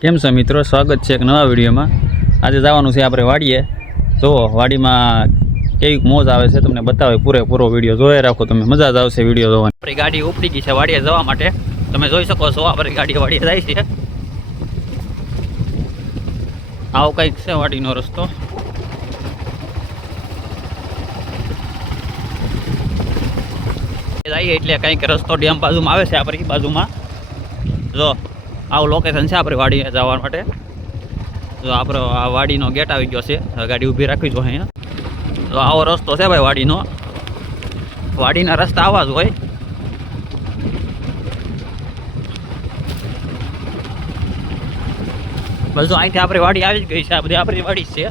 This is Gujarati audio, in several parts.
કેમ છો મિત્રો, સ્વાગત છે એક નવા વિડીયોમાં। આજે જવાનું છે આપણે વાડીએ। જો વાડીમાં કેવી મોજ આવે છે તમને બતાવે પૂરેપૂરો વિડીયો જોઈ રાખો, તમે મજા જ આવશે વિડીયો જોવાની। આપણી ગાડી ઉપડી ગઈ છે વાડીએ જવા માટે, તમે જોઈ શકો છો આપણી ગાડી વાડીએ જાય છે। આવો કંઈક છે વાડીનો રસ્તો। જઈએ એટલે કંઈક રસ્તો ડેમ બાજુમાં આવે છે, આપણી બાજુમાં જો આવું લોકેશન છે આપણી વાડીએ જવા માટે। જો આપણો આ વાડીનો ગેટ આવી ગયો છે, ગાડી ઊભી રાખવી જોઈએ અહીંયા। તો આવો રસ્તો છે ભાઈ વાડીનો, વાડીના રસ્તા આવા જ હોય। બસ જો અહીંથી આપણી વાડી આવી જ ગઈ છે, આ બધી આપણી વાડી છે।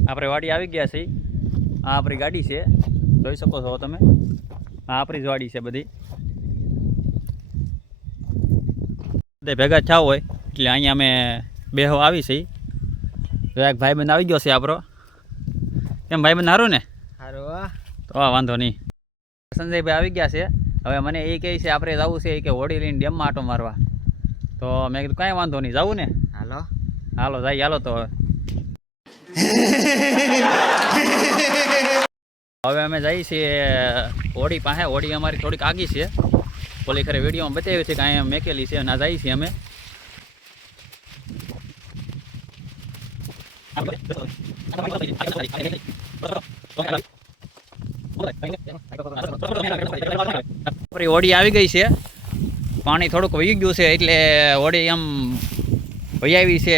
આપણે વાડી આવી ગયા છે, આ આપણી ગાડી છે, જોઈ શકો છો તમે। આ આપણી જ વાડી છે બધી, બધા ભેગા થયા હોય એટલે અહીંયા અમે બેહો આવી છે। તો એક ભાઈબંધ આવી ગયો છે આપણો। કેમ ભાઈબંધ સારું ને? સારું તો વાંધો નહીં। સંજયભાઈ આવી ગયા છે। હવે મને એ કહે છે આપણે જવું છે કે હોડી લઈને ડેમમાં આટો મારવા। તો મેં કીધું કાંઈ વાંધો નહીં, જવું ને? હાલો હાલો જાય, હાલો તો હવે અમે જઈએ છીએ હોડી પાસે। હોડી અમારી થોડીક આગી છે, ઓલી ખરે વિડીયોમાં બતાવ્યું છે કે અહીંયા મેકેલી છે, ના જઈએ છીએ અમે। આપણી હોડી આવી ગઈ છે, પાણી થોડુંક વહી ગયું છે એટલે હોડી એમ વહી છે,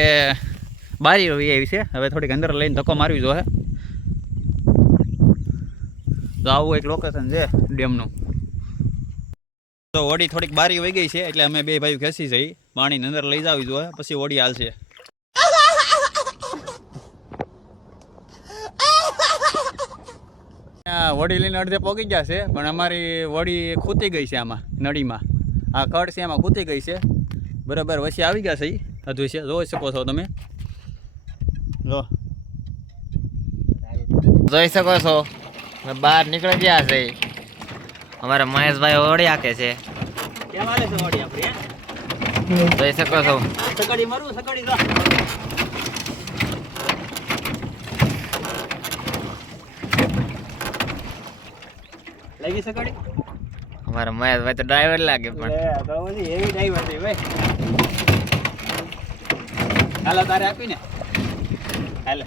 બારી વહી આવી છે। હવે થોડીક અંદર લઈને ધક્કો મારવી જોઈએ। તો આવું એક લોકેશન છે ડેમનું। તો હોડી થોડીક બારી વહી ગઈ છે એટલે અમે બે ભાઈઓ ખેંચી જઈ, પાણીની અંદર લઈ જવી જોઈએ, પછી હોડી હાલશે। હોડી લઈને અડધે પોગી ગયા છે, પણ અમારી હોડી ખૂતી ગઈ છે આમાં નળીમાં, આ કડ છે એમાં ખૂતી ગઈ છે, બરાબર વચ્ચે આવી ગયા છે, હજુ છે, જોઈ શકો છો તમે। જોઈ શકો છો બહાર નીકળી ગયા છે અમારા મહેશભાઈ હોડી હાકે છે। કેમ હાલે છે હોડી આપણી? જોઈ શકો છો સકડી મારું, સકડી જા લાગી સકડી। અમારા મહેશભાઈ તો ડ્રાઈવર લાગે, પણ તો ઓલી એવી ડ્રાઈવર છે ભાઈ। હાલો તારે આપીને હાલે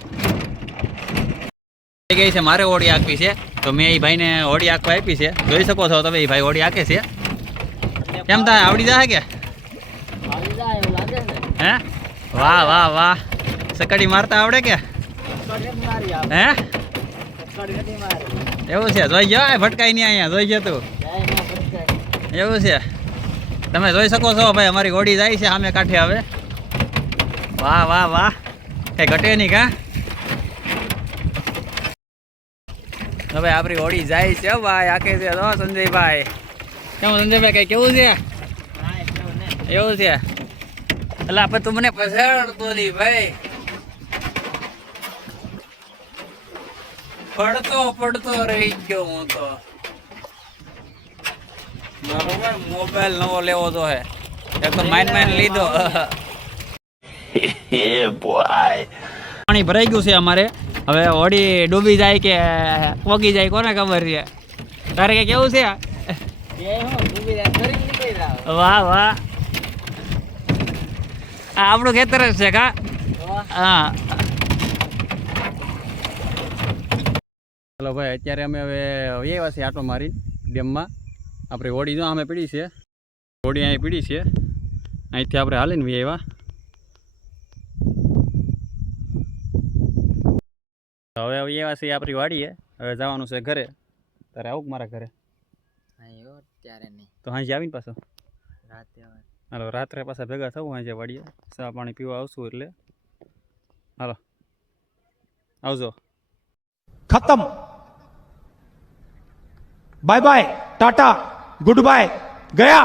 ગઈ છે, મારે હોડી આંકવી છે, તો મેં એ ભાઈને હોડી આંકવા આપી છે। જોઈ શકો છો તમે, એ ભાઈ હોડી આંકે છે। કેમ તારે આવડી જાય કે? હે વાહ વાહ વાહ, સકડી મારતા આવડે કે? હે એવું છે? જોઈ ગયો ભટકાઈ નહીં અહીંયા, જોઈ ગયો તું? એવું છે, તમે જોઈ શકો છો ભાઈ અમારી હોડી જાય છે સામે કાંઠે। હવે વાહ વાહ વાહ, કઈ ઘટે નહીં કા? હવે આપણી હોડી જાય છે ભાઈ, આખે છે તો સંજયભાઈ। કેમ સંજયભાઈ કઈ કેવું છે? એવું છે? એટલે આપણે તું મને પછાડતો નહીં ભાઈ, પડતો રહી ગયો હું તો, બરોબર। મોબાઈલ નવો લેવો તો હે, એક તો માઇન લીધો। પાણી ભરાઈ ગયું છે અમારે, હવે હોડી ડૂબી જાય કે પોગી જાય કોને ખબર છે? તારે કે કેવું છે? વાહ વાહ, આ આપણું ખેતર જ છે કા? હા ચલો ભાઈ, અત્યારે અમે હવે આવ્યા છીએ આટો મારી ડેમમાં। આપણી હોડી જો અમે પીડી છે, હોડી અહીં પીડી છે, અહીંથી આપણે હાલીને આવ્યા। હવે આવ્યા છીએ આપણી વાડીએ, હવે જવાનું છે ઘરે। તારે આવું મારા ઘરે? ત્યારે નહીં તો હાંજે આવીને પાછો રાતે આવે। હાલો રાત્રે પાછા ભેગા થવું હાંજે વાડીએ, ચા પાણી પીવા આવશું એટલે હાલો આવજો। खत्म, bye bye, tata, goodbye, गया।